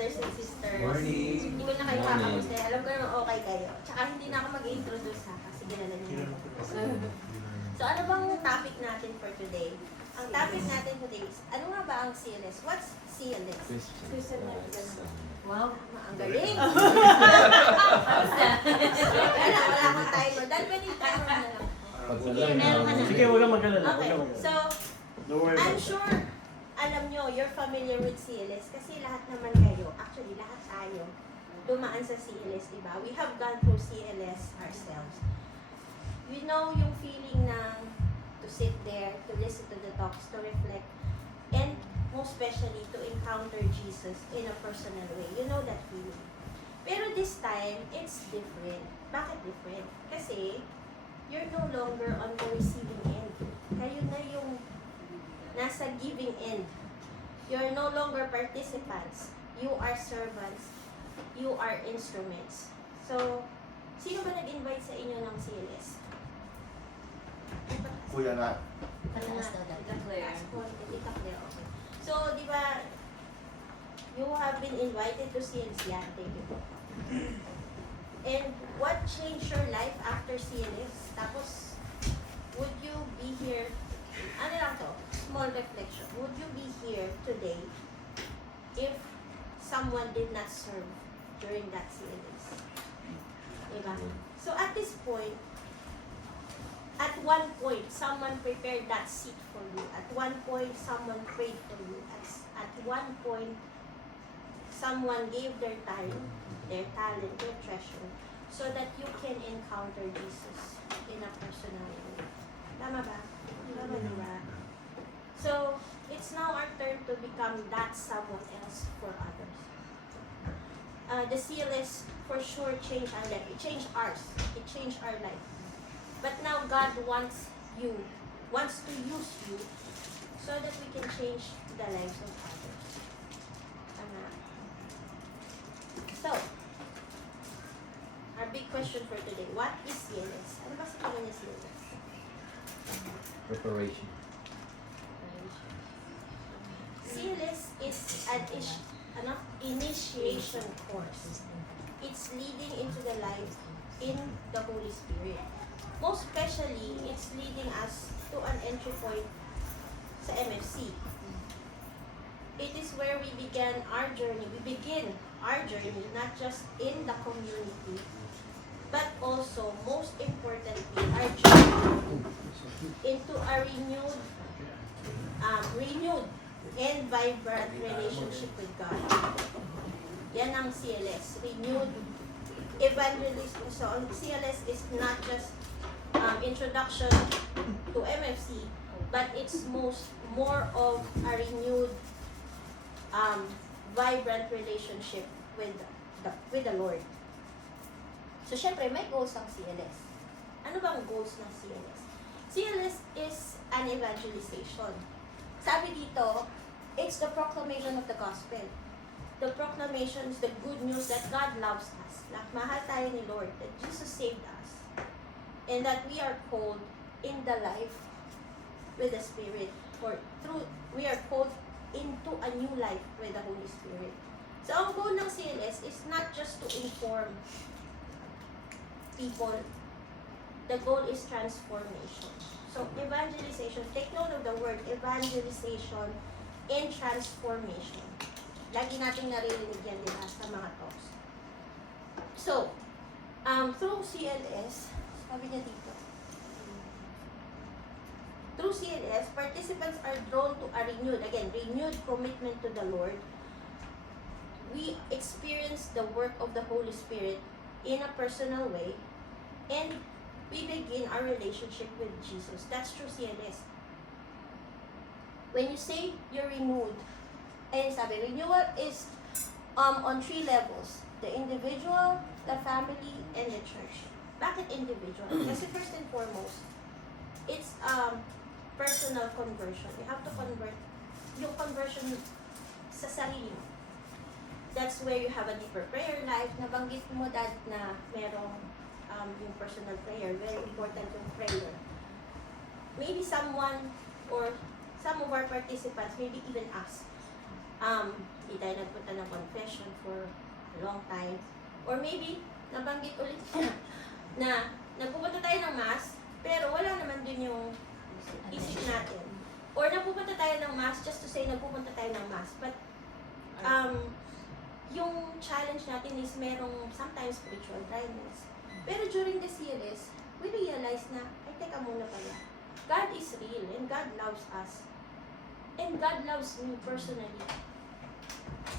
brothers and sisters. Morning. Hindi ko na kayo kakamusta. Alam ko naman okay kayo. Tsaka hindi na ako mag-introduce ha, kasi kilala niyo. So ano bang topic natin for today? Ang topic natin today is, ano nga ba ang CLS? What's CLS? Christian. Wow, ang galing! Wala akong timer. Dahil pwede timer na lang. Sige, meron ka na. Sige, huwag kang mag-alala. Okay, so, Don't worry I'm about it. sure, alam nyo, you're familiar with CLS kasi lahat naman kayo, actually lahat tayo, dumaan sa CLS, diba? We have gone through CLS ourselves. We know yung feeling ng to sit there, to listen to the talks, to reflect, and most especially to encounter Jesus in a personal way. You know that feeling. Pero this time, it's different. Bakit different? Kasi, you're no longer on the receiving end. Kayo na yung nasa giving end. You're no longer participants. You are servants. You are instruments. So, sino ba nag-invite sa inyo ng CLS? Kuya nga. Pataas daw daw. Taas po. Tita Claire, okay. So, di ba, you have been invited to CLS. Yeah, thank you po. And what changed your life after CLS? Tapos, would you be here, ano lang to, small reflection, would you be here today if someone did not serve during that CLS? Diba? So at this point, at one point, someone prepared that seat for you. At one point, someone prayed for you. At one point, someone gave their time, their talent, their treasure, so that you can encounter Jesus in a personal way. Tama ba? Tama diba? So, it's now our turn to become that someone else for others. The CLS for sure changed our life. It changed ours. It changed our life. But now God wants to use you so that we can change the lives of others. Tama. So, our big question for today, what is CLS? Ano ba sa tingin niya CLS? Preparation. CLS is an initiation course. It's leading into the life in the Holy Spirit. Most especially, it's leading us to an entry point sa MFC. It is where we began our journey. We begin our journey not just in the community, but also, most importantly, our journey into a renewed and vibrant relationship with God. Yan ang CLS, renewed evangelism. So, CLS is not just introduction to MFC, but it's more of a renewed, vibrant relationship with the Lord. So, syempre, may goals ng CLS. Ano bang goals ng CLS? CLS is an evangelization. Sabi dito, it's the proclamation of the gospel. The proclamation is the good news that God loves us. Na mahal tayo ni Lord, that Jesus saved us. And that we are called in the life with the Spirit. We are called into a new life with the Holy Spirit. So, ang goal ng CLS is not just to inform people. The goal is transformation. So, evangelization, take note of the word evangelization and transformation. Lagi natin naririnig yan, diba, sa mga talks. So, through CLS, sabi niya dito, through CLS, participants are drawn to a renewed commitment to the Lord. We experience the work of the Holy Spirit in a personal way, and we begin our relationship with Jesus. That's true CLS. When you say you're renewed, ayun sabi, renewal is on 3 levels. The individual, the family, and the church. Bakit individual? Kasi first and foremost, it's personal conversion. You have to convert yung conversion sa sarili mo. That's where you have a deeper prayer life. Nabanggit mo, Dad, na merong yung personal prayer. Very important yung prayer. Maybe someone or some of our participants, maybe even us, hindi tayo nagpunta ng confession long time. Or maybe, nabanggit ulit na nagpupunta tayo ng mass, pero wala naman din yung isip natin. Or nagpupunta tayo ng mass just to say nagpupunta tayo ng mass. But, yung challenge natin is merong sometimes spiritual dryness. Pero during the CLS, we realize na, ay teka muna pala, God is real and God loves us. And God loves me personally.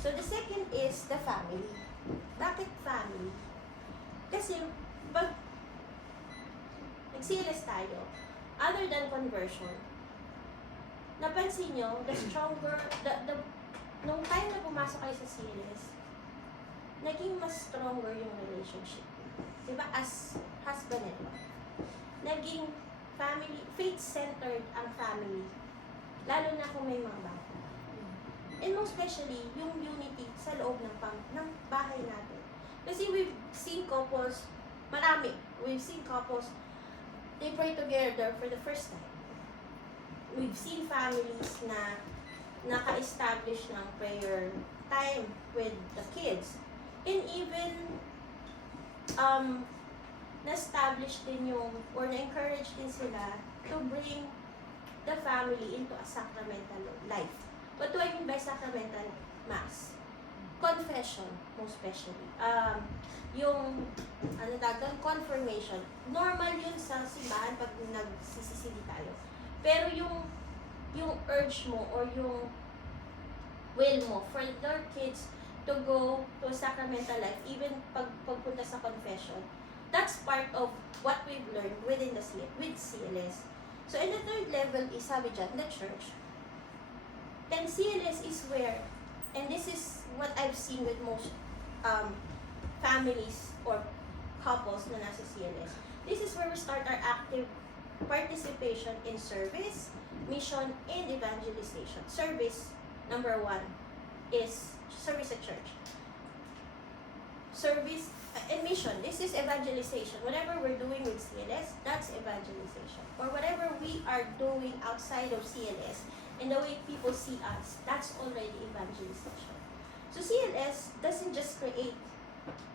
So the second is the family. Bakit family? Kasi pag nag-CLS tayo, other than conversion, napansin nyo, the stronger, nung time na pumasok kayo sa CLS, naging mas stronger yung relationship. Diba? As husband and wife. Naging family, faith-centered ang family. Lalo na kung may mga bata. And most especially, yung unity sa loob ng bahay natin. Kasi we've seen couples, marami, we've seen couples, they pray together for the first time. We've seen families na naka-establish ng prayer time with the kids. And even, na-establish din yung, or na-encourage din sila to bring the family into a sacramental life. What do I mean by sacramental mass? Confession, most especially. Yung, confirmation. Normal yun sa simbahan pag nagsisisili tayo. Pero yung urge mo or yung will mo for their kids to go to a sacramental life, even pagpunta sa confession, that's part of what we've learned with CLS. So, and the third level is, sabi dyan, the church. And CLS is where, and this is what I've seen with most families or couples na nasa CLS. This is where we start our active participation in service, mission, and evangelization. Service, number 1, is service at church. Service and mission, this is evangelization. Whatever we're doing with CLS, that's evangelization. Or whatever we are doing outside of CLS, and the way people see us, that's already evangelization. So CLS doesn't just create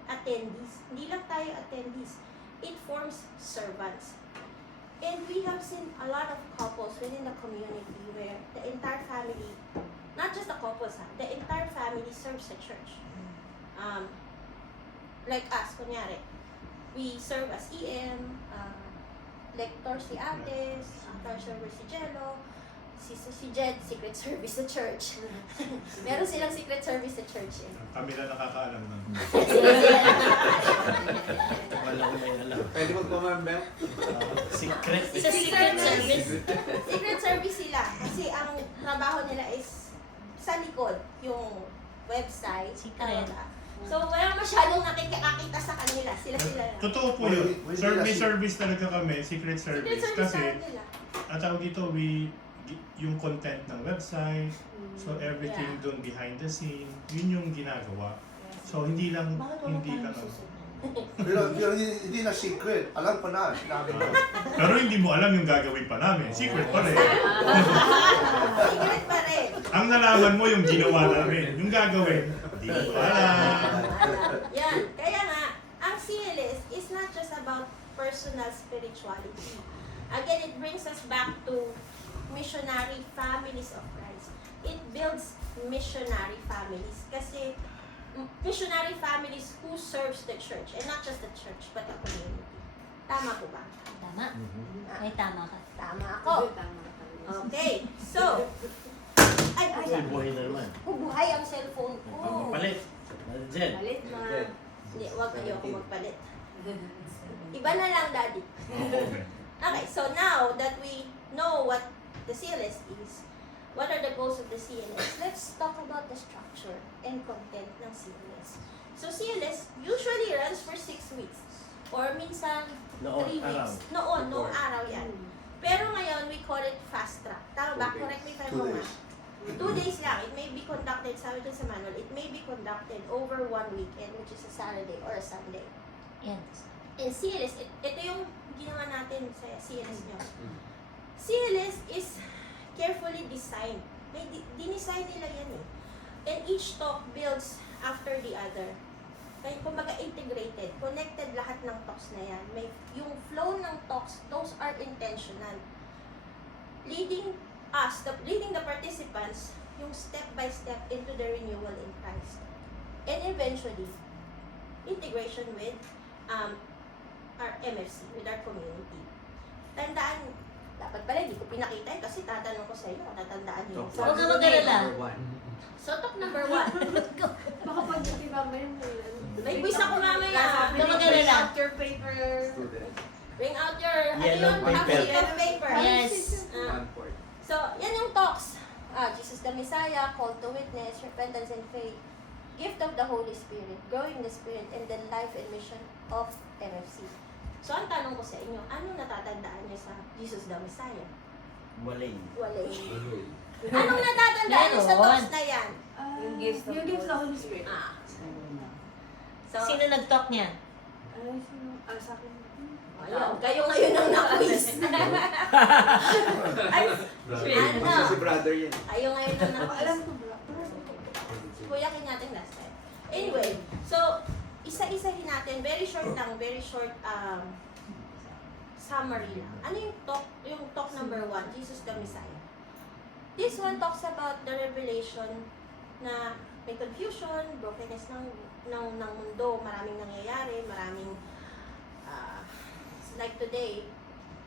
attendees. Hindi lang tayo attendees. It forms servants. And we have seen a lot of couples within the community where the entire family, not just the couples, the entire family serves the church. Like us, kunyari, we serve as EM, lector si Ates, altar server si Jello, si Jed, secret service sa church. Meron silang secret service sa church. Kami na nakakaalam nun. Wala ko na yung alam. Pwede mag-commander? Secret. Sa secret service. Secret service sila. Kasi ang trabaho nila is sa likod, yung website. Secret. So, wala masyadong nakikita sa kanila. Sila lang. Totoo po yun. Service talaga kami, secret service. Kasi, nila. at tawag dito, yung content ng website, so everything done behind the scene, yun yung ginagawa. So, hindi lang. Pero hindi na secret. Alam ko na. Sinabi ko. Pero hindi mo alam yung gagawin pa namin. Secret pa rin. Secret pa rin. Ang nalaman mo yung ginawa namin. Yung gagawin, hindi ko alam. Yan. Kaya nga, ang CLS is not just about personal spirituality. Again, it brings us back to missionary families of Christ. It builds missionary families. Kasi missionary families who serves the church. And not just the church, but the community. Tama po ba? Tama. Ay, tama ka. Tama ako. Okay. So, ay, Buhay na naman. buhay ang cellphone ko. Palit. Jen. Palit na. Hindi, wag ayoko magpalit. Iba na lang, Daddy. Okay, so now that we know what the CLS is, what are the goals of the CLS, let's talk about the structure and content ng CLS. So CLS usually runs for 6 weeks or minsan 3 weeks. Noon araw yan. Pero ngayon, we call it fast track. Tama ba? Correct me if I'm wrong. 2 days lang. It may be conducted, sabi ko sa manual, it may be conducted over 1 weekend, which is a Saturday or a Sunday. Yan. And CLS, ito yung ginawa natin sa CLS nyo. CLS is carefully designed. May dinesign nila yan eh. And each talk builds after the other. Kaya kumbaga integrated, connected lahat ng talks na yan. May, yung flow ng talks, those are intentional. Leading leading the participants, yung step by step into the renewal in Christ. And eventually, integration with our MFC, with our community. Tandaan, dapat pala hindi ko pinakita yun kasi tatanong ko sa iyo, tatandaan niyo. Huwag ka mag-alala. So, talk number 1. Baka pag di ba may May quiz ako mamaya. Huwag ka mag-alala. your paper. Bring out your, Yellow have paper. sheet of paper. Yes. So, yan yung talks. Jesus the Messiah, call to witness, repentance and faith, gift of the Holy Spirit, growing the Spirit, and the life and mission of MFC. So, ang tanong ko sa inyo, ano natatandaan niyo sa Jesus the Messiah? Walay. Walay. Anong natatandaan niyo sa Meron. talks na yan? Yung gifts of the Holy Spirit. So, Sino nag-talk niyan? Sa akin. ayun, kayo ngayon ang na-quiz. Ay, ano? Si brother yan. Kayo ngayon ang na-quiz. Alam ko ba? Kuyakin natin last time. Anyway, so, isa-isahin natin, very short summary lang. Ano yung talk number 1, Jesus the Messiah. This one talks about the revelation na may confusion, brokenness ng mundo, maraming nangyayari, maraming like today,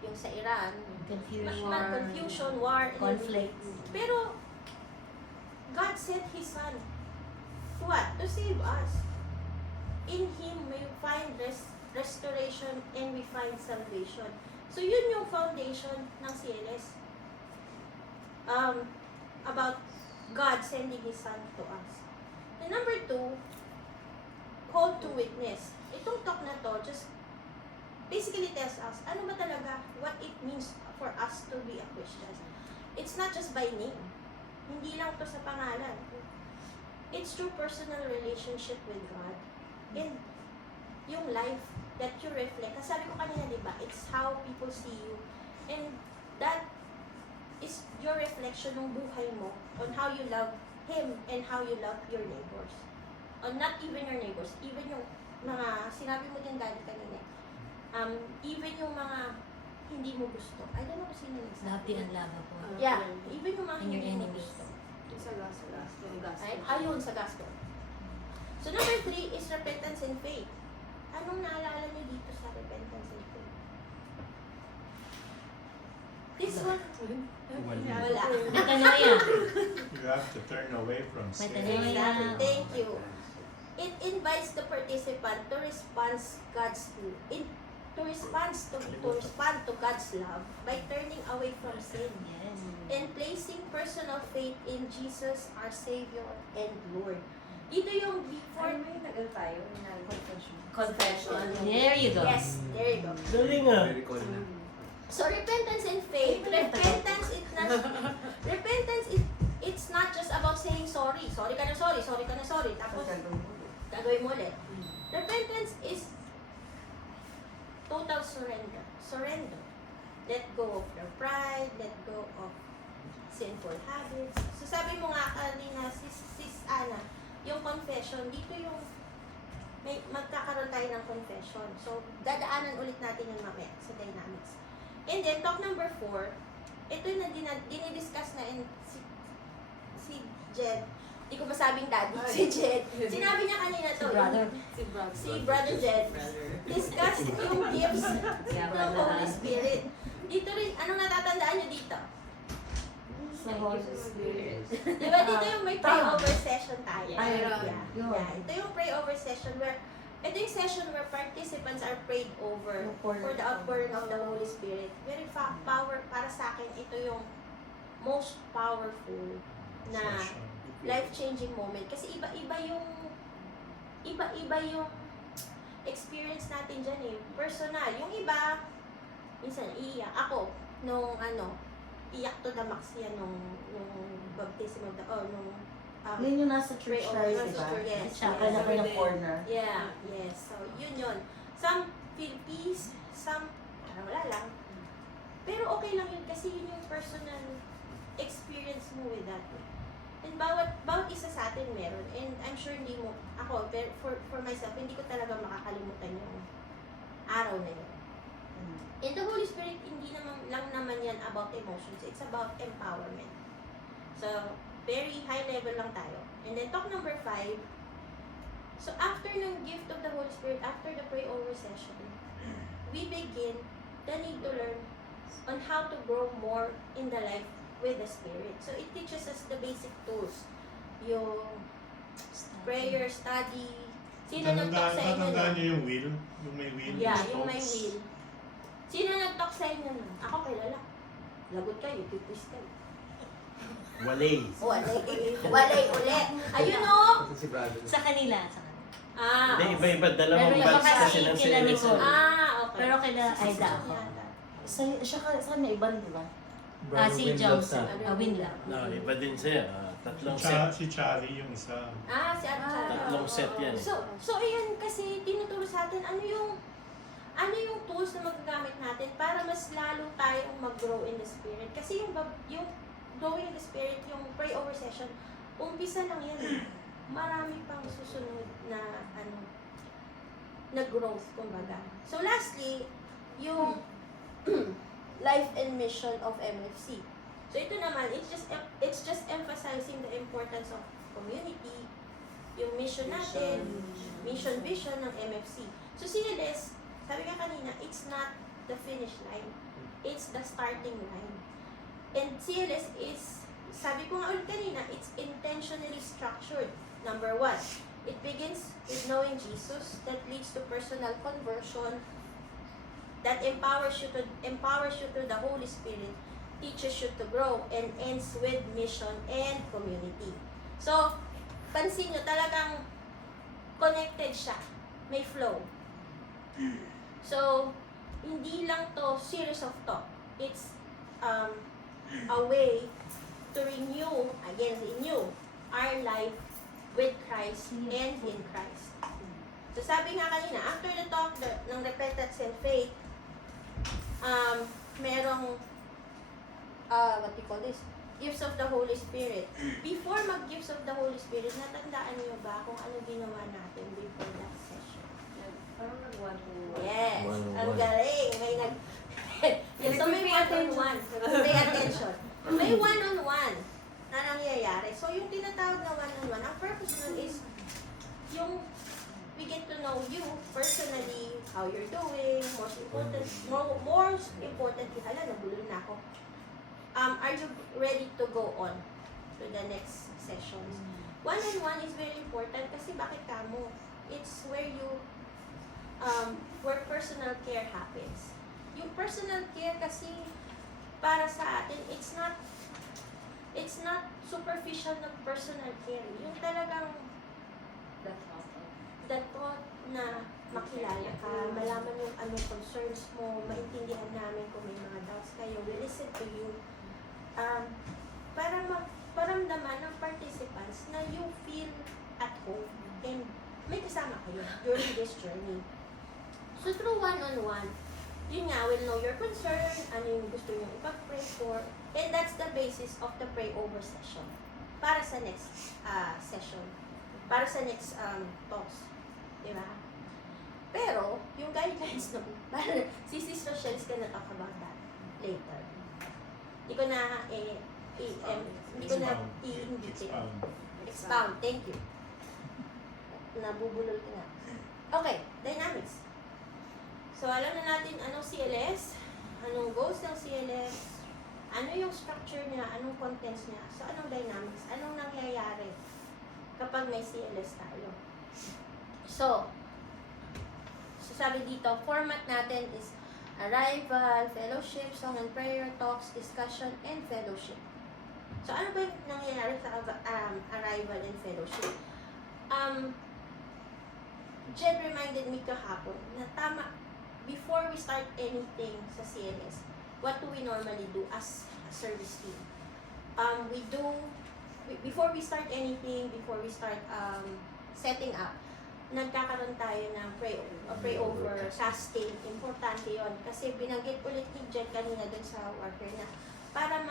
yung sa Iran, confusion, war, and Conflict. pero God sent His Son. To what? To save us. In Him, we find restoration and we find salvation. So, yun yung foundation ng CLS. About God sending His Son to us. And number 2, call to witness. Itong talk na to, just basically tells us, ano ba talaga, what it means for us to be a Christian. It's not just by name. Hindi lang to sa pangalan. It's through personal relationship with God. And yung life that you reflect. Kasi sabi ko kanina, di ba, it's how people see you. And that is your reflection ng buhay mo on how you love Him and how you love your neighbors. Or not even your neighbors, even yung mga, sinabi mo din dati kanina, even yung mga hindi mo gusto. I don't know kung sino nagsabi. Love the unlovable. Yeah, even yung mga And your hindi mo enemies. gusto. Sa gospel. Right? Ayun sa gospel. So number 3 is repentance and faith. Anong naalala niyo dito sa repentance and faith? This one, wala. Metanoia. You have to turn away from sin. Metanoia. Exactly. Thank you. It invites the participant to respond to God's love by turning away from sin Yes. and placing personal faith in Jesus, our Savior and Lord. Dito yung before may tagal tayo. confession. There you go. Yes, there you go. Galing ah. Very cool na. So repentance and faith. It's not just about saying sorry. Sorry ka na sorry. Tapos gagawin mo ulit. Repentance is total surrender. Surrender. Let go of your pride, let go of sinful habits. So sabi mo nga kanina, sis Ana, yung confession, dito yung magkakaroon tayo ng confession. So, dadaanan ulit natin yung mamaya sa dynamics. And then, talk number 4, ito yung dinidiscuss na si Jed. Hindi ko masabing daddy, si Jed. Sinabi niya kanina to. Si Brother Jed. Discuss yung gifts ng Holy Spirit. Dito rin, anong natatandaan niyo dito? Sa Holy Spirit. Diba dito yung may pray-over session tayo? Ayun. Yeah. Ito yung pray-over session where ito yung session where participants are prayed over for the outpouring of the Holy Spirit. Very power para sa akin, ito yung most powerful na life-changing moment. Kasi iba-iba yung experience natin dyan eh. Personal. Yung iba, minsan iiyak. Ako, iyak to the max yan nung baptism of the, Yun yung nasa church tayo, nasa diba? church, yes. Tsaka na ng corner. Yeah, yes. So, yun. Some feel peace, some, wala lang. Pero okay lang yun kasi yun yung personal experience mo with that. And bawat isa sa atin meron. And I'm sure hindi mo, ako, for myself, hindi ko talaga makakalimutan yung araw na yun. And the Holy Spirit, hindi naman yan about emotions. It's about empowerment. So, very high level lang tayo. And then talk number 5. So, after ng gift of the Holy Spirit, after the pray-over session, we begin the need to learn on how to grow more in the life with the Spirit. So, it teaches us the basic tools. Yung prayer, study. Sino nag-talk sa inyo Tatandaan nun? niyo yung wheel? Yung may wheel? Yeah, yung yung may spokes? will. Sino nag-talk sa inyo nun? Ako kilala. Lagot kayo, pipis kayo. Walay. Walay ulit. Ayun o! Kasi si Brandon. Sa kanila. Ah, Hindi, okay. iba-iba. Dalawang Pero iba batch kasi kasi ng kila CLS. Nicole. Ah, okay. Pero kila Si Aida Susan ako. yata. Sa kanya iba rin, di ba? Si Johnson. Winla. No, iba din siya. Tatlong Si set. Si Charlie yung isa. Ah, si Ate Chara. Tatlong set yan. So ayan kasi tinuturo sa atin ano yung tools na magagamit natin para mas lalo tayong mag-grow in the Spirit. Kasi yung growing in the Spirit, yung pray-over session, umpisa lang yan. Marami pang susunod na na growth, kumbaga. So lastly, yung life and mission of MFC. So ito naman, it's just emphasizing the importance of community, yung mission natin, mission vision ng MFC. So CLS, sabi nga kanina, it's not the finish line. It's the starting line. And CLS is, sabi ko nga ulit kanina, it's intentionally structured. Number 1, it begins with knowing Jesus that leads to personal conversion, that empowers you through the Holy Spirit, teaches you to grow, and ends with mission and community. So, pansin nyo, talagang connected siya. May flow. So, hindi lang to series of talk. It's a way to renew our life with Christ and in Christ. So, sabi nga kanina, after the talk ng repentance and faith, merong what you call this? Gifts of the Holy Spirit. Before mag-gifts of the Holy Spirit, natandaan niyo ba kung ano ginawa natin before that session? Parang nag-1-to-1. Yes, One-on-one. ang galing. May yes, so may one-on-one. Pay attention. May one-on-one na nangyayari. So yung tinatawag na one-on-one, ang purpose nun is yung we get to know you personally, how you're doing, most importantly, hala, nabulol na ako. Are you ready to go on to the next sessions? One-on-one is very important kasi bakit kamo? It's where you where personal care happens. Yung personal care kasi para sa atin, it's not superficial na personal care. Yung talagang the thought na makilala ka, malaman yung anong concerns mo, maintindihan namin kung may mga doubts kayo, we listen to you. Para paramdaman ng participants na you feel at home and may kasama kayo during this journey. So through one-on-one, yun nga, we'll know your concern, ano yung gusto nyo ipag-pray for, and that's the basis of the pray-over session para sa next session, para sa next talks. Diba? Pero, yung guidelines no, si Sister Shelly's gonna talk about that later. Hindi ko na expound. Thank you. Nabubulol ka na. Okay, dynamics. So, alam na natin anong CLS, anong goals ng CLS, ano yung structure niya, anong contents niya, so anong dynamics, anong nangyayari kapag may CLS tayo. So sabi dito, format natin is arrival, fellowship, song and prayer, talks, discussion, and fellowship. So, ano ba yung nangyayari sa arrival and fellowship? Jen reminded me kahapon na tama, before we start anything sa CLS, what do we normally do as a service team? Before we start anything, before we start setting up, nagkakaroon tayo ng pray-over, sustain, importante yon. Kasi binanggit ulit ni Jen kanina dun sa worker na para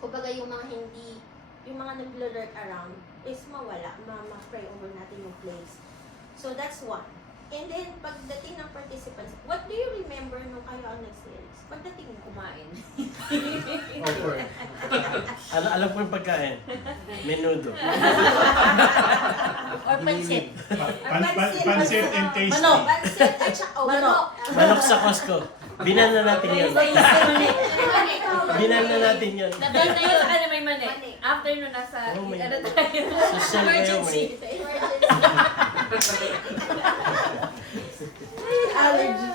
kumbaga yung mga hindi yung mga naglo-lurk around is mawala, ma-pray over natin yung place. So that's one. And then, pagdating ng participants, what do you remember nung kayo ang nag-sales? Pagdating nyo, Kumain. Offer. Alam ko yung pagkain. Menudo. Or pansit. Pansit and tasty. Manok. pansit at saka Manok. Manok sa Costco. Binan na natin yun. Binan na natin yun. Nabenta Ayun, yun. sa kanya may mani. Mani. After nun, nasa, Oh my ano God. tayo? Social kayo, Emergency. may. Allergy.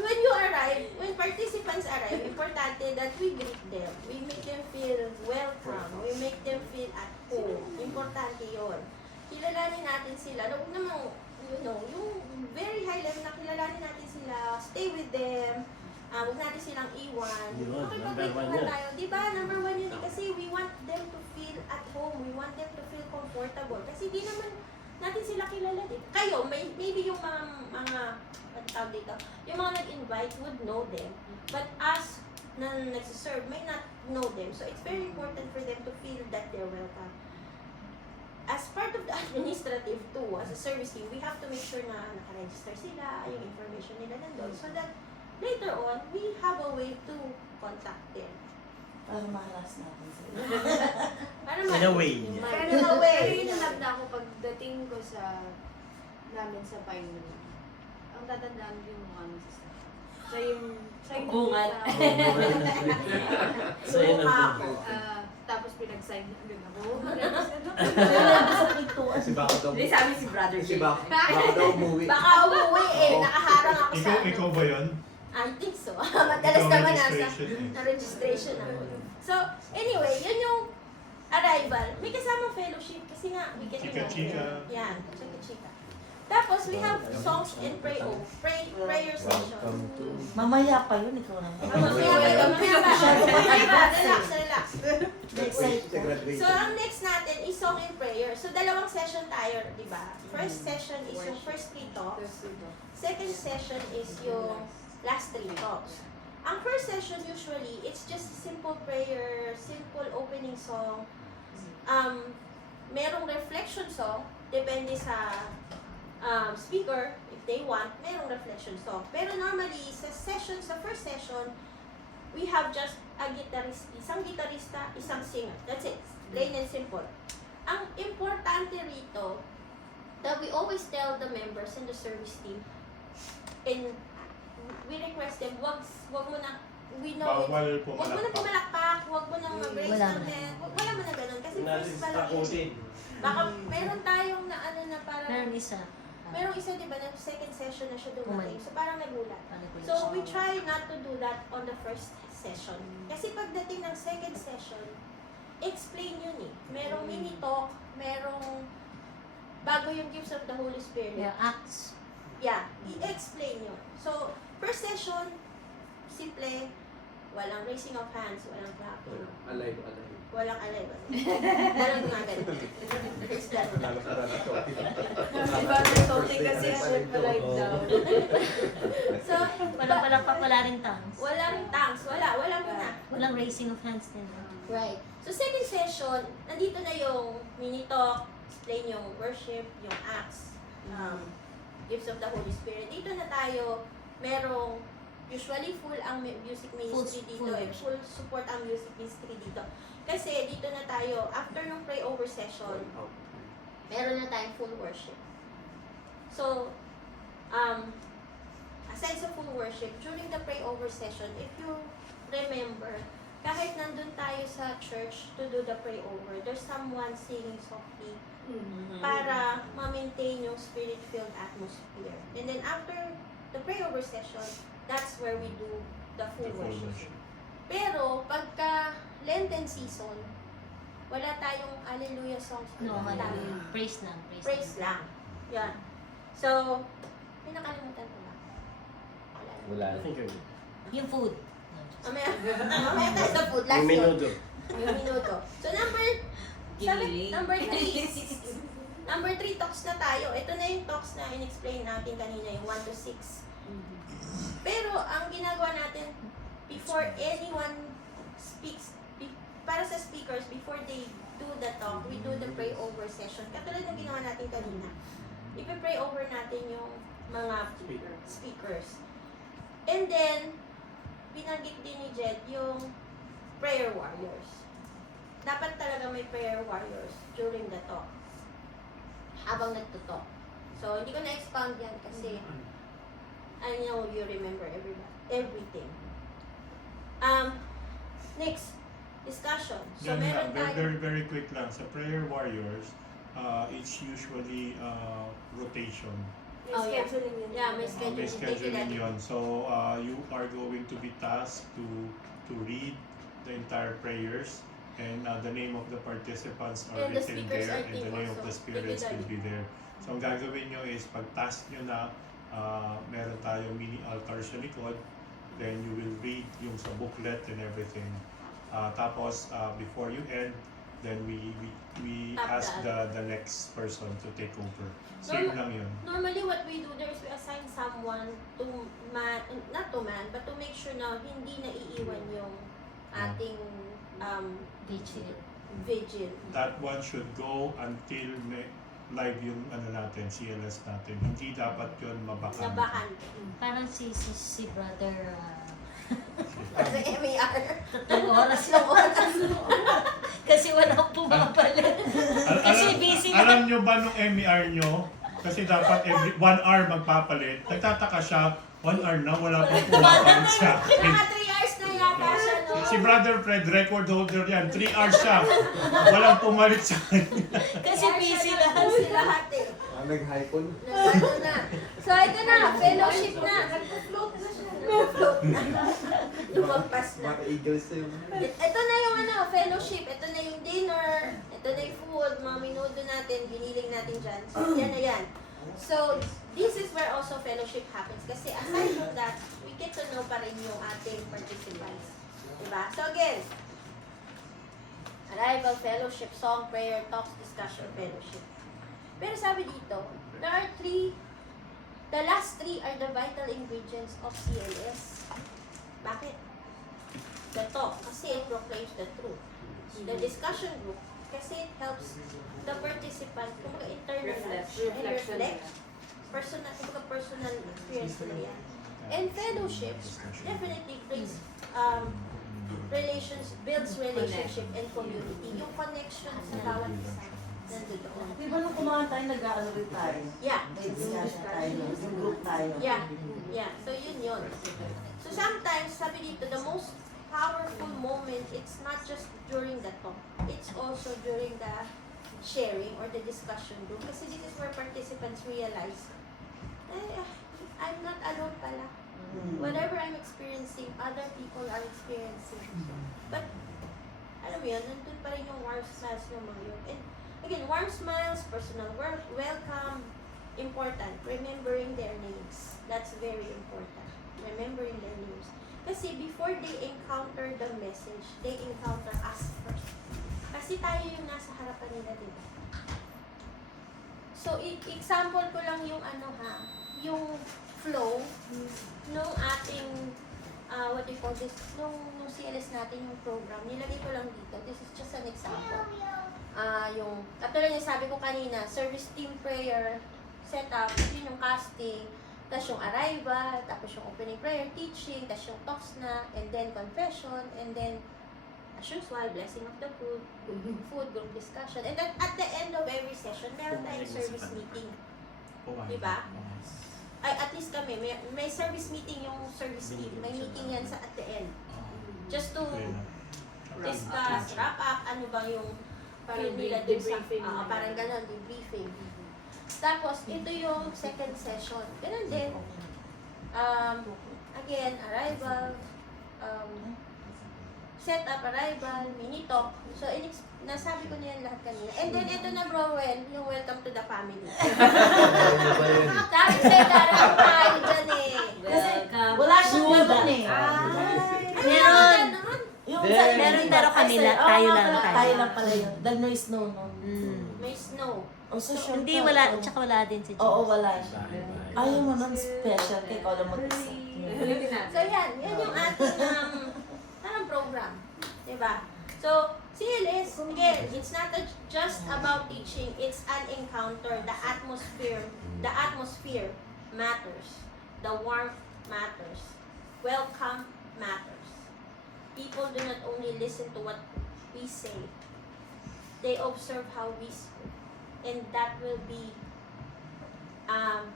When you arrive, when participants arrive, importante that we greet them. We make them feel welcome. We make them feel at home. Importante yon. Kilalanin natin sila. Huwag namang, yung very high level na kilalanin natin sila. Stay with them. Huwag natin silang iwan. Yun, Makipag-greet number one naman yun. tayo. Diba? Number one yun. Kasi we want them to feel at home. We want them to feel comfortable. Kasi di naman natin sila kilala din. Kayo, maybe yung mga ang tawag dito, yung mga nag-invite would know them. But us na nagsiserve may not know them. So it's very important for them to feel that they're welcome. As part of the administrative too, as a service team, we have to make sure na nakaregister sila, yung information nila nandun, so that later on, we have a way to contact them. Para mahalas natin sila. Para In a way. In Pero a way. yung nanab na ako pagdating ko sa namin sa Pine. Ang tatandaan ko yung mukha ng sister. Siya yung Bungal. Sa'yo na Ako. tapos pinag-sign na agad ako. Mag-register na. Si Baka daw. Hindi, sabi si brother Si Jay. Baka daw umuwi. Baka umuwi eh, nakaharang ako sa Ikaw ba yun? I think so. Madalas Ikaw naman registration eh. na registration ako. So, anyway, yun yung arrival. May kasamang fellowship kasi nga, we get to know Chika-chika. them. Yan, chika-chika. Tapos, we have songs and prayer session. Mamaya pa yun, ikaw naman. Mamaya pa. Relax. Excited ka. So, ang next natin is song and prayer. So, dalawang session tayo, di ba? First session is yung first 3 talks. Second session is yung last 3 talks. Ang first session usually, it's just simple prayer, simple opening song. Merong reflection song, depende sa speaker, if they want, merong reflection song. Pero normally, sa first session, we have just a guitarist, isang gitarista, isang singer. That's it. Plain and simple. Ang importante rito, that we always tell the members in the service team, and we request them, wag mo na, we know Bawal wag mo na pumalakpak, wag mo na mag-raise Wala ng na. hand, wala mo na ganun. Kasi first pa lang yun. Takutin. Baka meron tayong na ano na parang, Meron isa. merong isa diba na second session na siya dumating. Bumalik. So parang nagulat. So we try not to do that on the first session. Kasi pagdating ng second session, explain yun eh. Merong mini talk, merong bago yung gifts of the Holy Spirit. Yeah, acts. Yeah, i-explain yun. So, first session, simple, walang raising of hands, walang clapping, Alive. walang alay. Walang gumagal. Praise God. Si brother Toti kasi chef alive daw. So, Walang wala rin tongues. walang thanks, wala muna. Walang raising of hands din. Right. So, second session, nandito na yung mini talk, explain yung worship, yung acts, gifts of the Holy Spirit. Dito na tayo, merong usually full ang music ministry dito, full support ang music ministry dito. Kasi dito na tayo, after ng pray-over session, meron na tayong full worship. So, aside sa full worship, during the pray-over session, if you remember, kahit nandun tayo sa church to do the pray-over, there's someone singing softly para ma-maintain yung spirit-filled atmosphere. And then after the pray-over session, that's where we do the full worship. Pero pagka Lenten season, wala tayong hallelujah songs. No, Wala. hallelujah. Praise lang. Praise lang. Yan. So, may nakalimutan ko lang. Wala. I think you're good. Yung food. Mamaya tayo sa food. Last Yung yun. menudo. Yung minuto. So, number 3 talks na tayo. Ito na yung talks na in-explain natin kanina, yung 1 to 6. Pero, ang ginagawa natin, before anyone speaks, para sa speakers, before they do the talk, we do the pray over session. Katulad ng ginawa natin kanina. Ipe-pray over natin yung mga speakers. And then, binanggit din ni Jed yung prayer warriors. Dapat talaga may prayer warriors during the talk. Habang nagtutalk. So, hindi ko na-expound yan kasi I know you remember everything. Next, discussion. So, Yan meron lang, tayo. very, very quick lang. Sa prayer warriors, it's usually rotation. May Oh, yeah. scheduling yun. Yeah, may schedule. May Thank you, scheduling Daddy. yun. So, you are going to be tasked to read the entire prayers, and the name of the participants are And the written speakers there, are and the named name of also. the spirits Thank you, will be there. So, ang gagawin nyo is, pag task nyo na, meron tayo mini altar sa likod, then you will read yung sa booklet and everything. Tapos, before you end, then we Tap ask the the next person to take over. Same lang yun. Normally, what we do there is we assign someone to man, not to man, but to make sure na hindi naiiwan yung ating vigil. That one should go until live yung natin, CLS natin. Hindi dapat yun mabakan. Nabakan. Parang si brother, Kasi MAR. tatlong oras lang kasi walang pumapalit. Kasi busy na. Alam nyo ba nung MER nyo? Kasi dapat every 1 hour magpapalit. Nagtataka siya, 1 hour na, wala pang pumapalit sa akin. Naka 3 hours na yata siya, no? Si Brother Fred, record holder yan. 3 hours siya. Walang pumalit sa akin. Kasi busy lahat. Busy lahat eh. Nag-hypon. Nandito na. So, ito na. Fellowship na. Nag-float na siya. Nag-float na. Lumagpas na. Mga eagles na yung... Ito na yung fellowship. Ito na yung dinner. Ito na yung food. Mga minuto natin. Biniling natin dyan. So, yan na yan. So, this is where also fellowship happens. Kasi aside from that, we get to know pa rin yung ating participants. Diba? So, again, arrival, fellowship, song, prayer, talks, discussion, fellowship. Pero sabi dito, there are 3, the last 3 are the vital ingredients of CLS. Bakit? The talk, kasi it proclaims the truth. The discussion group, kasi it helps the participant kumbaga internalize and reflect personal experience nila yan. And fellowship definitely brings builds relationship and community. Yung connection sa bawat isa nandoon. Di ba nung kumain tayo, nag-aano rin tayo? Yeah. May discussion tayo, yung group tayo. Yeah. Yeah. So yun. So sometimes, sabi dito, the most powerful moment, it's not just during the talk. It's also during the sharing or the discussion group. Kasi this is where participants realize, I'm not alone pala. Whatever I'm experiencing, other people are experiencing. But, alam mo yun, nandun pa rin yung warm smiles ng mga yun. And again, warm smiles, personal welcome, important. Remembering their names. That's very important. Remembering their names. Kasi before they encounter the message, they encounter us first. Kasi tayo yung nasa harapan nila, diba? So, example ko lang yung yung flow nung ating, what do you call this, nung CLS natin yung program. Nilagay ko lang dito. This is just an example. Yung, katulad yung sabi ko kanina, service team prayer, setup, yun yung casting, tapos yung arrival, tapos yung opening prayer, teaching, tapos yung talks na, and then confession, and then, as usual, blessing of the food, group discussion, and then at the end of every session, meron tayong service meeting. Diba? Ay, at least kami, may service meeting yung service team. May meeting yan at the end. Just to discuss, wrap up, ano ba yung Parang nila dun sa, debriefing. parang ganon, debriefing. Tapos, ito yung second session. Ganun din. Again, arrival, set up, arrival, mini talk. So, nasabi ko na yan lahat kanina. And then, ito na bro, yung welcome to the family. Tapos, darating tayo dyan eh. Welcome. Wala siyang ganun eh. Meron. Yung Meron pero kanila, tayo lang. Tayo lang pala yun. Dahil may snow, no? May snow. Oh, so sure Hindi, ka. wala. Tsaka wala din si Jess. Oo, wala siya. Bye-bye. Ayaw mo nun special kay Kolo mag-isa. So, yan yung ating parang program. Diba? So, CLS, again, it's not just about teaching, it's an encounter. The atmosphere matters. The warmth matters. Welcome matters. People do not only listen to what we say, they observe how we speak. And that will be,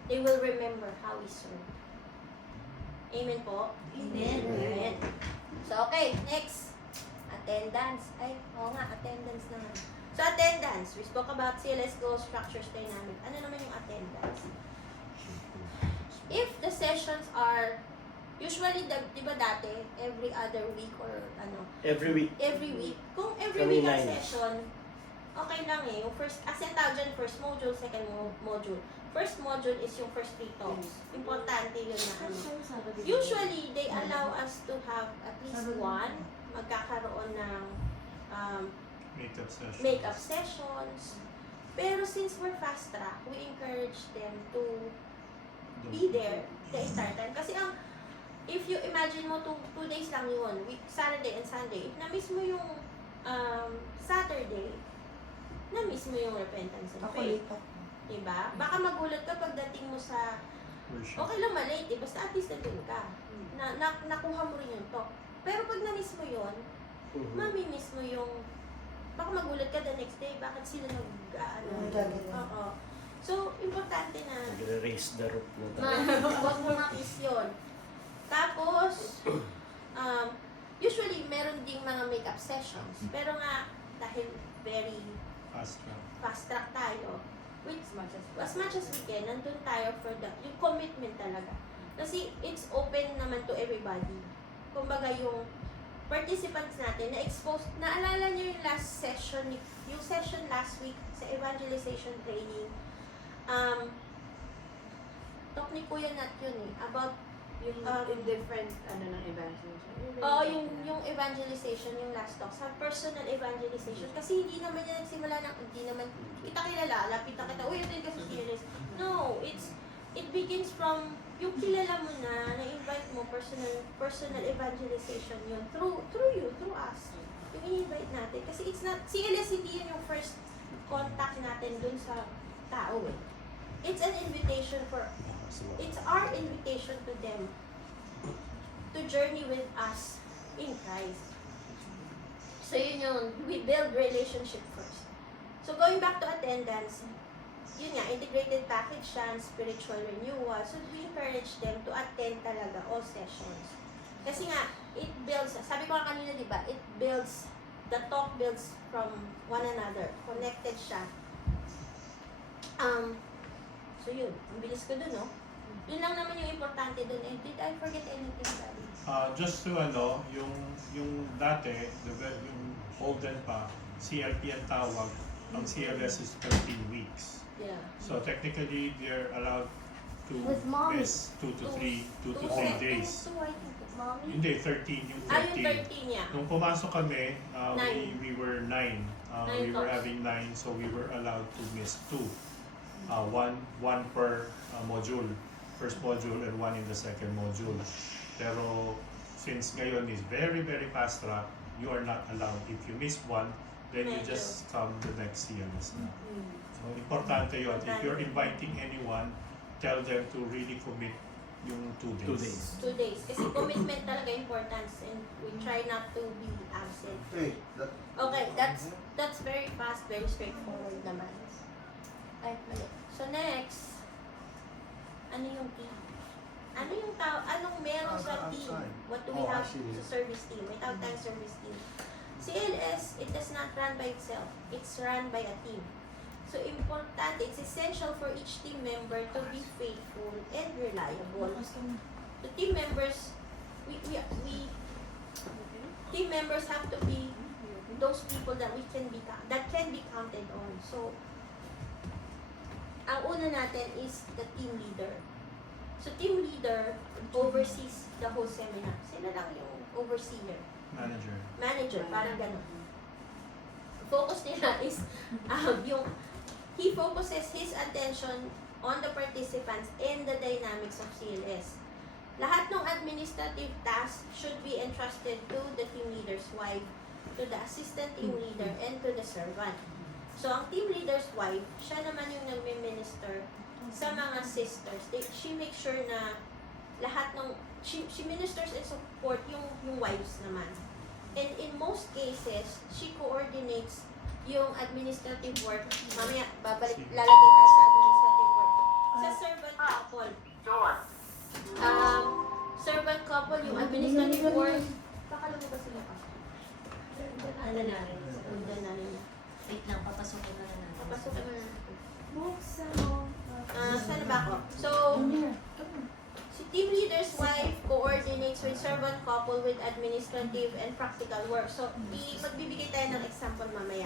they will remember how we serve. Amen po? Amen. Amen. So, okay, next. Attendance. Ay, oo nga, attendance naman. So, attendance. We spoke about CLS goals, structures, dynamic. Ano naman yung attendance? If the sessions are, usually, di ba dati, every other week or ano, Every week. every week. Kung every Kami week ang nine. session, okay lang eh. Yung first, kasi ang tawag dyan, first module, second module. First module is yung first 3 talks. Importante yun na ano. Usually, they allow us to have at least one magkakaroon ng Makeup session. makeup sessions. Pero since we're fast track, we encourage them to be there the entire time. Kasi if you imagine mo, 2 days lang yun, Saturday and Sunday, if na-miss mo yung Saturday, na-miss mo yung repentance and Ako faith. late ako. Diba? Baka magulat ka pagdating mo sa, Worship. okay lang malate eh, basta at least nandun ka. Nakuha mo rin yung talk. Pero pag na-miss mo yun, mami-miss mo yung, baka magulat ka the next day, bakit sila Nag-gagawin. Oo. So, importante na Nagre-raise the roof na tayo. huwag mo ma-miss yun. Tapos, usually, meron ding mga makeup sessions. Pero nga, dahil very Fast track. fast track tayo, which As much as as we can, nandun tayo for yung commitment talaga. Kasi it's open naman to everybody. Kumbaga yung participants natin na-expose, naalala niyo yung last session, yung session last week sa evangelization training, talk ni Kuya Nat yun eh, about yung different ng evangelization. Oo, yung evangelization, yung last talk, sa personal evangelization. Kasi hindi naman yan nagsimula ng, hindi naman kita kilala, lapitan kita, uy, ito yung kasi serious. No, it begins from, yung kilala mo na-invite mo, personal evangelization yun, through you, through us. Yung in-invite natin. Kasi it's not, CLS hindi yun yung first contact natin dun sa tao eh. It's an invitation for, it's our invitation to them to journey with us in Christ. So yun yun, we build relationship first. So going back to attendance, yun nga, integrated package siya, spiritual renewal. So we encourage them to attend talaga all sessions. Kasi nga, it builds, sabi ko nga kanina, di ba, it builds, the talk builds from one another. Connected siya. So yun, ang bilis ko dun, no? Yun lang naman yung importante dun. Eh, did I forget anything, Daddy? Just to yung dati, yung olden pa, CLP ang tawag, ang CLS is 13 weeks. Yeah. So technically, they're allowed to With mommy. miss 2 to 3 days. Two, I think. Mommy? Hindi, 13 yung 13. Ah, yung 13 niya. Nung pumasok kami, Nine. we were 9. Nine We were talks. having 9, so we were allowed to miss 2. One per module. First module and 1 in the second module. Pero since ngayon is very, very fast track, you are not allowed. If you miss 1, then you Medyo. just come the next CLS na. Mm. So importante yun. If you're inviting anyone, tell them to really commit yung 2 days. 2 days. 2 days. Kasi commitment talaga importance and we try not to be absent. Okay, that's very fast, very straightforward naman. Ay, mali. So next, ano yung team? Ano yung anong meron sa team? What do we have sa service team? May tawag tayong service team. CLS, it does not run by itself. It's run by a team. So important, it's essential for each team member to be faithful and reliable. The team members, we team members have to be those people that can be counted on. So ang una natin is the team leader. So team leader oversees the whole seminar. Sila lang yung overseer. Manager, parang ganun. Focus nila is he focuses his attention on the participants and the dynamics of CLS. Lahat ng administrative tasks should be entrusted to the team leaders. Why? to the assistant team leader, and to the servant. So, ang team leader's wife, siya naman yung nagme-minister sa mga sisters. She makes sure na lahat ng, she ministers and support yung wives naman. And in most cases, she coordinates yung administrative work. Mamaya, lalagay tayo sa administrative work. Sa servant couple. Servant couple, yung administrative work. Pakalamo ba sila pa? Ano na rin? Undan na rin. Wait lang, papasukin na natin. Papasok na natin. Buksan mo. Saan na ba ako? So, si team leader's wife coordinates with servant couple with administrative and practical work. So, magbibigay tayo ng example mamaya.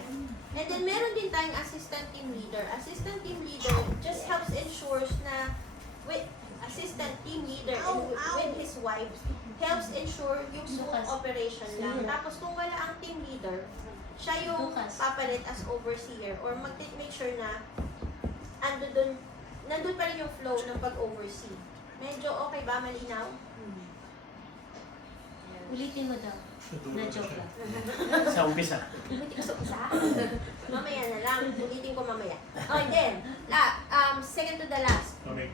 And then, meron din tayong assistant team leader. Assistant team leader just helps ensures na with assistant team leader and with his wife helps ensure yung smooth operation lang. Tapos, kung wala ang team leader, siya yung papalit as overseer or make sure na nandun pa rin yung flow ng pag-oversee. Medyo okay ba? Malinaw? Ulitin mo daw. Na-joke lang. Sa umpisa. Ulitin ko sa usa. Mamaya na lang. Ulitin ko mamaya. Okay, then. Second to the last. Okay.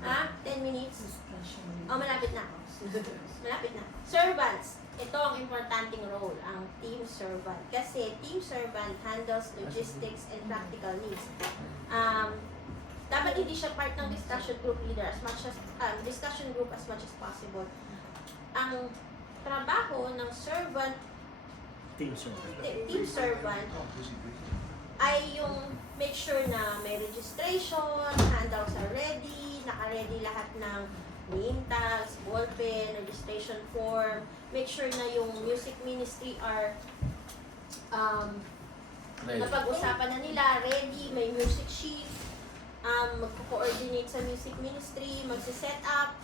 10 minutes. Malapit na. Malapit na. Servants. Ito ang importanteng role, ang team servant. Kasi team servant handles logistics and practical needs. Dapat hindi siya part ng discussion group leader as much as discussion group as much as possible. Ang trabaho ng servant Team servant. team servant ay yung make sure na may registration, handouts are ready, naka-ready lahat ng name tags, ballpen, registration form, make sure na yung music ministry are napag-usapan na nila, ready, may music sheet, magko-coordinate sa music ministry, magsi-set up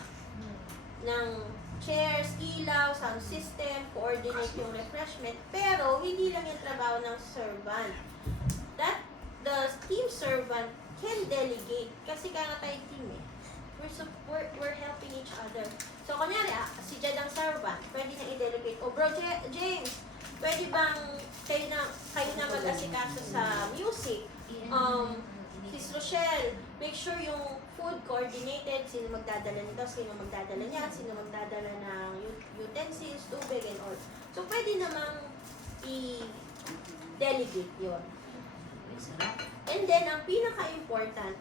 ng chairs, ilaw, sound system, coordinate yung refreshment, pero hindi lang yung trabaho ng servant. The team servant can delegate kasi kaya nga tayo team eh. We're helping each other. So, kunyari, si Jed ang servant, pwede na i-delegate. O bro, James, pwede bang kayo na mag-asikaso sa music? Sis Rochelle, make sure yung food coordinated, sino magdadala nito, sino magdadala niya, sino magdadala ng utensils, tubig, and all. So, pwede namang i-delegate yun. And then, ang pinaka-important,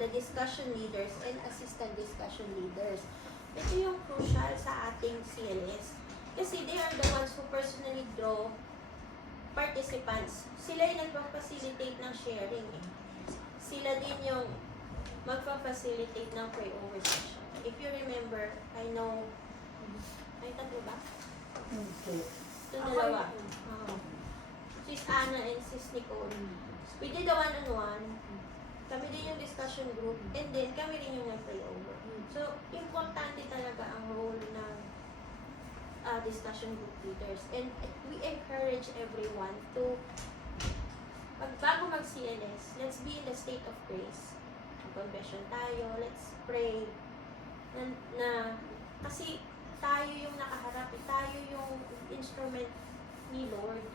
the discussion leaders and assistant discussion leaders. Ito yung crucial sa ating CLS. Kasi they are the ones who personally draw participants. Sila yung nagpa-facilitate ng sharing eh. Sila din yung magpa-facilitate ng pray-over session. If you remember, I know, ay tatlo ba? Ito dalawa. Sis Anna and Sis Nicole. We did the one-on-one. Kami din yung discussion group, and then kami rin yung nag-pray over. So, importante talaga ang role ng discussion group leaders. And we encourage everyone to, bago mag-CLS, let's be in the state of grace. Mag-confession tayo, let's pray. Kasi tayo yung nakaharap, tayo yung instrument ni Lord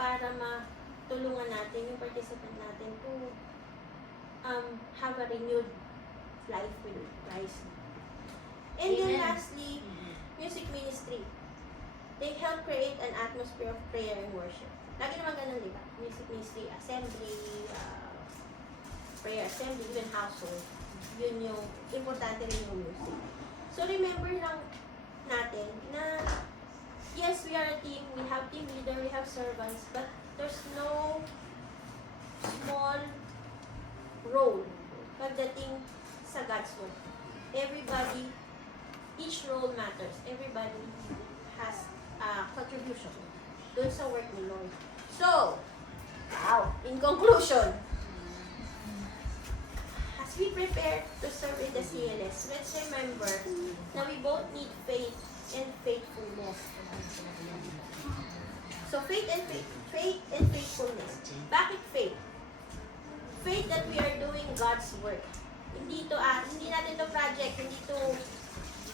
para matulungan natin yung participant natin to have a renewed life with Christ. And then lastly, music ministry. They help create an atmosphere of prayer and worship. Lagi naman ganun, di ba? Music ministry, assembly, prayer assembly, even household. Yun yung importante rin yung music. So remember lang natin na yes, we are a team, we have team leader, we have servants, but there's no small role pagdating sa God's work. Everybody, each role matters. Everybody has a contribution dun sa work ni Lord. So, in conclusion, as we prepare to serve in the CLS, let's remember na we both need faith and faithfulness. So, faith and faithfulness. Bakit faith? Faith that we are doing God's work. Hindi natin to project, hindi to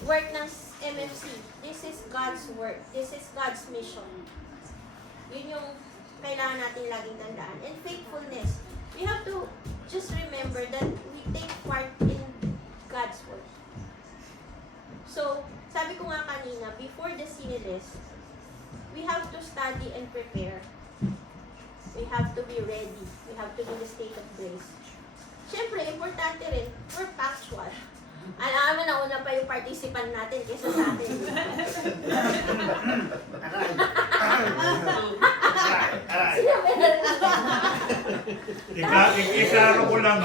work ng MMC. This is God's work. This is God's mission. Yun yung kailangan natin laging tandaan. And faithfulness. We have to just remember that we take part in God's work. So, sabi ko nga kanina, before the Synelis, we have to study and prepare. We have to be ready. We have to be in the state of grace. Siyempre, importante rin, we're punctual. Alam mo, nauna pa yung participant natin kaysa sa atin. Sinabi na rin Iklaro ko lang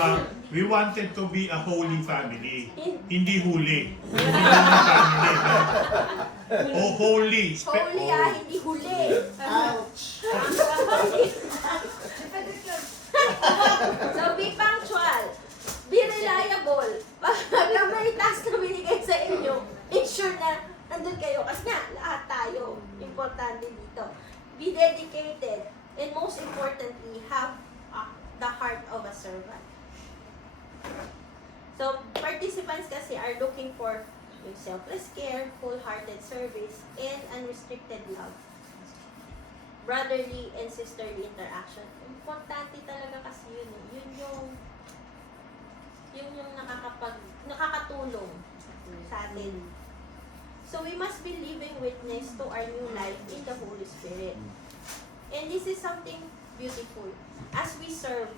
we wanted to be a holy family. Hindi huli. Hindi holy family. Oh, holy. Holy hindi huli. So, be punctual. Be reliable. Pag may task na binigay sa inyo, ensure na nandun kayo. Kasi nga, lahat tayo. Importante dito. Be dedicated. And most importantly, have the heart of a servant. So, participants kasi are looking for yung selfless care, full-hearted service, and unrestricted love. Brotherly and sisterly interaction. Importante talaga kasi yun. Yun yung nakakatulong sa atin. So, we must be living witness to our new life in the Holy Spirit. And this is something beautiful. As we serve,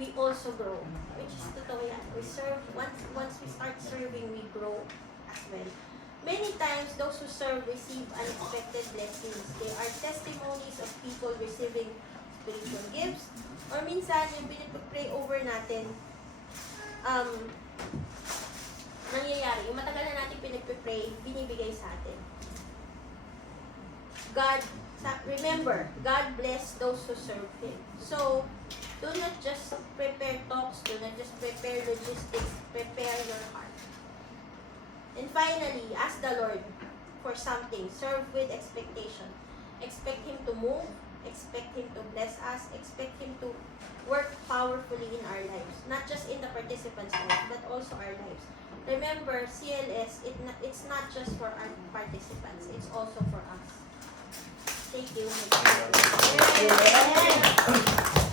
we also grow. Which is totoo yan. We serve, once we start serving, we grow as well. Many times, those who serve receive unexpected blessings. They are testimonies of people receiving spiritual gifts. Or minsan, yung pinipray over natin, nangyayari. Yung matagal na natin pinipray, binibigay sa atin. Remember, God bless those who serve Him. So, do not just prepare talks, do not just prepare logistics, prepare your heart. And finally, ask the Lord for something. Serve with expectation. Expect Him to move, expect Him to bless us, expect Him to work powerfully in our lives. Not just in the participants' lives, but also our lives. Remember, CLS, it's not just for our participants, it's also for us. Thank you. Yes.